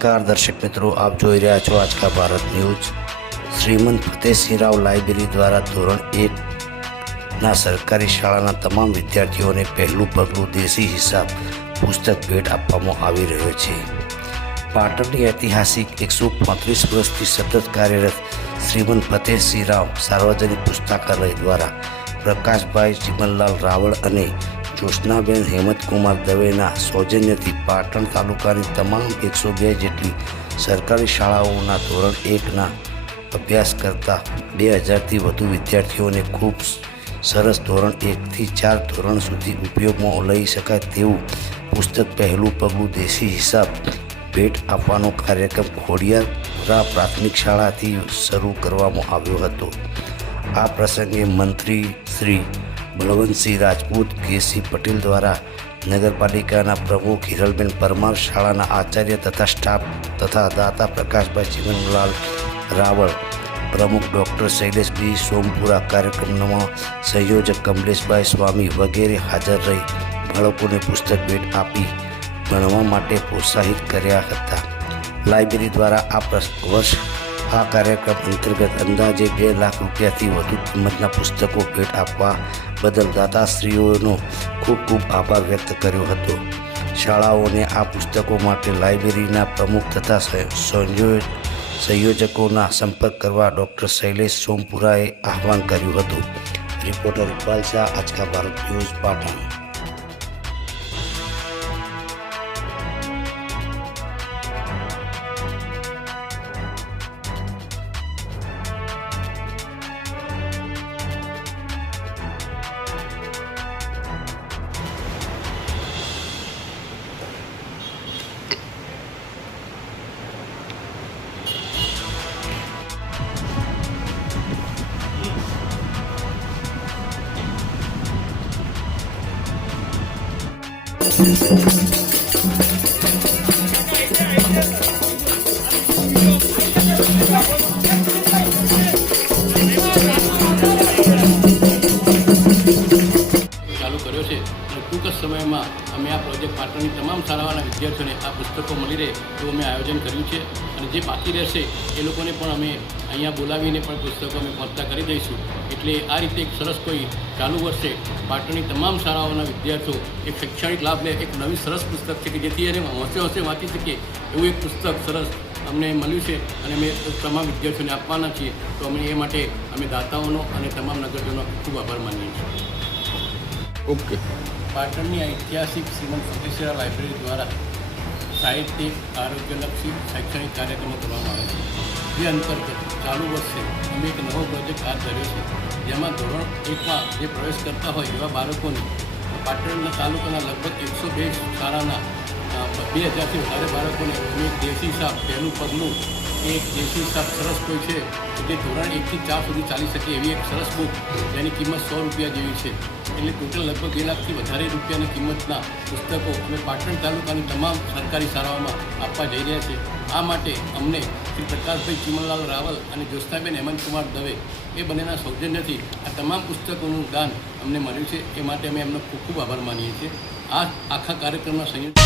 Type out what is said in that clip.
नमस्कार दर्शक मित्रों, आप જોઈ રહ્યા છો आज का भारत न्यूज। श्रीमंत फतेहसिंह राव लाइब्रेरी द्वारा धोरण 1 ના સરકારી શાળાના તમામ વિદ્યાર્થીઓને પહેલું પગલું દેશી હિસાબ પુસ્તક ભેટ આપવામાં આવી રહ્યો છે। પાટણની ઐતિહાસિક 135 વર્ષથી સતત કાર્યરત શ્રીમંત ફતેહસિંહ રાવ સાર્વજનિક પુસ્તકાલય દ્વારા પ્રકાશભાઈ ચિમનલાલ રાવળ અને જ્યોત્સનાબેન હેમંતકુમાર દવેના સૌજન્યથી પાટણ તાલુકાની તમામ 102 જેટલી સરકારી શાળાઓના ધોરણ 1ના અભ્યાસ કરતા 2000થી વધુ વિદ્યાર્થીઓને ખૂબ સરસ ધોરણ 1થી 4 ધોરણ સુધી ઉપયોગમાં લઈ શકાય તેવું પુસ્તક પહેલું પગલું દેશી હિસાબ ભેટ આપવાનો કાર્યક્રમ ખોડિયારા પ્રાથમિક શાળાથી શરૂ કરવામાં આવ્યો હતો। આ પ્રસંગે મંત્રી શ્રી બળવંતસિંહ રાજપૂત, કેસી પટેલ દ્વારા નગરપાલિકાના પ્રમુખ હિરલબેન પરમાર, શાળાના આચાર્ય તથા સ્ટાફ તથા દાતા પ્રકાશભાઈ ચિમનલાલ રાવળ, પ્રમુખ ડૉક્ટર શૈલેષભાઈ સોમપુરા, કાર્યક્રમમાં સંયોજક કમલેશભાઈ સ્વામી વગેરે હાજર રહી બાળકોને પુસ્તક ભેટ આપી ભણવા માટે પ્રોત્સાહિત કર્યા હતા। લાઇબ્રેરી દ્વારા આ વર્ષ આ કાર્યક્રમ અંતર્ગત અંદાજે 2 લાખ રૂપિયાથી વધુ કિંમતના પુસ્તકો ભેટ આપવા બદલ દાતાશ્રીઓનો ખૂબ ખૂબ આભાર વ્યક્ત કર્યો હતો। શાળાઓને આ પુસ્તકો માટે લાઇબ્રેરીના પ્રમુખ તથા સંયોજકોના સંપર્ક કરવા ડૉક્ટર શૈલેષ સોમપુરાએ આહવાન કર્યું હતું। રિપોર્ટર ઇકબાલ શાહ, आज का भारत न्यूज़, पाटण। ચાલુ કર્યો છે અને ટૂંક જ સમયમાં અમે આ પ્રોજેક્ટ પાટણની તમામ શાળાઓના વિદ્યાર્થીઓને આ પુસ્તકો મળી રહે એવું અમે આયોજન કર્યું છે અને જે બાકી રહેશે એ લોકોને પણ અમે અહીંયા બોલાવીને પણ પુસ્તકો અમે પહોંચતા કરી દઈશું। એટલે આ રીતે એક સરસ કોઈ ચાલુ વર્ષે પાટણની તમામ શાળાઓના વિદ્યાર્થીઓ એક શૈક્ષણિક લાભ લે, એક નવી સરસ પુસ્તક છે કે જેથી એને હોંશે વાંચી શકીએ એવું એક પુસ્તક સરસ અમને મળ્યું છે અને અમે તમામ વિદ્યાર્થીઓને આપવાના છીએ। તો અમે એ માટે અમે દાતાઓનો અને તમામ નગરજનોનો ખૂબ આભાર માનીએ છીએ। ઓકે, પાટણની ઐતિહાસિક શ્રીમંત ફતેહસિંહ રાવ લાઇબ્રેરી દ્વારા સાહિત્યિક, આરોગ્યલક્ષી શૈક્ષણિક કાર્યક્રમો કરવામાં આવે છે, જે અંતર્ગત ચાલુ વર્ષે અમે એક નવો પ્રોજેક્ટ હાથ ધર્યો છે, જેમાં ધોરણ 1માં જે પ્રવેશ કરતા હોય એવા બાળકોને પાટણના તાલુકાના લગભગ 102 શાળાના 2000થી વધારે બાળકોને અમે એક દેશી હિસાબ પહેલું પગલું એક દેશી હિસાબ સરસ કોઈ છે જે ધોરણ 1થી 4 સુધી ચાલી શકે એવી એક સરસ બુક જેની કિંમત 100 રૂપિયા જેવી છે। એટલે ટોટલ લગભગ 2 લાખથી વધારે રૂપિયાની કિંમતના પુસ્તકો અમે પાટણ તાલુકાની તમામ સરકારી શાળાઓમાં આપવા જઈ રહ્યા છીએ। આ માટે અમને શ્રી પ્રકાશભાઈ ચિમનલાલ રાવલ અને જ્યોત્સનાબેન હેમંતકુમાર દવે એ બંનેના સૌજન્યથી આ તમામ પુસ્તકોનું દાન અમને મળ્યું છે। એ માટે અમે એમનો ખૂબ ખૂબ આભાર માનીએ છીએ। આ આખા કાર્યક્રમના સંયોજક